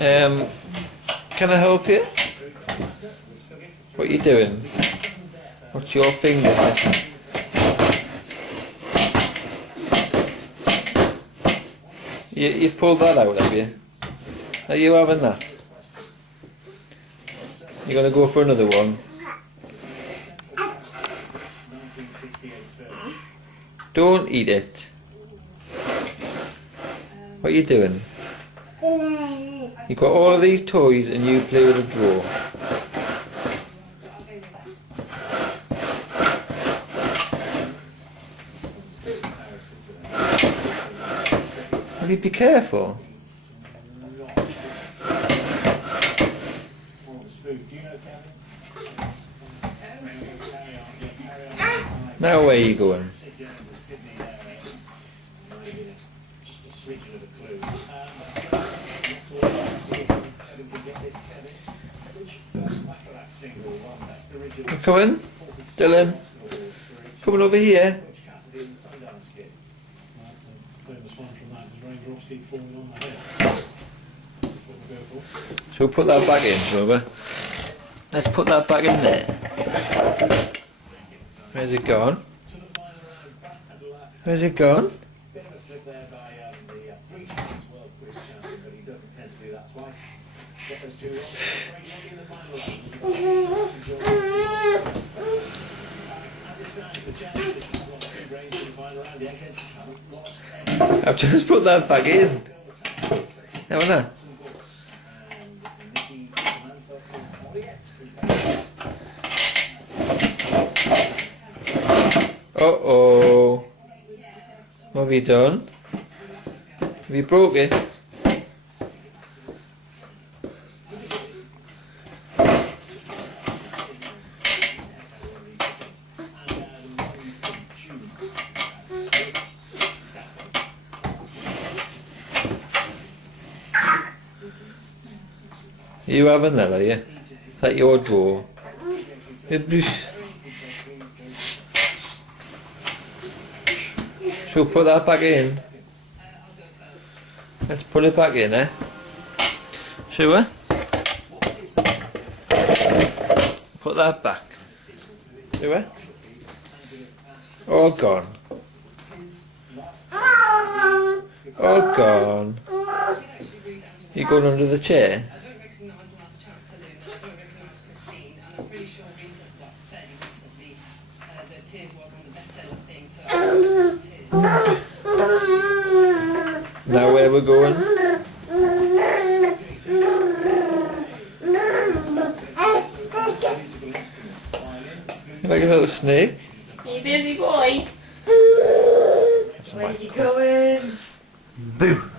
Can I help you? What are you doing? What's your fingers missing? You've pulled that out, have you? Are you having that? You're going to go for another one? Don't eat it. What are you doing? You've got all of these toys and you play with a drawer. Will you be careful? Now where are you going? Coming? Dylan? Coming over here? So we'll put that back in, shall we? Let's put that back in there. Where's it gone? Where's it gone? I've just put that back in. Haven't I? Uh-oh. What have you done? Have you broke it? Are you having that, are you? Is that your drawer? So put that back in. Let's put it back in, eh? Shall we? Put that back. Shall we? All gone. All gone. You going under the chair? Now where we're going? You're like a little snake. You busy boy? Where are you going? Boo!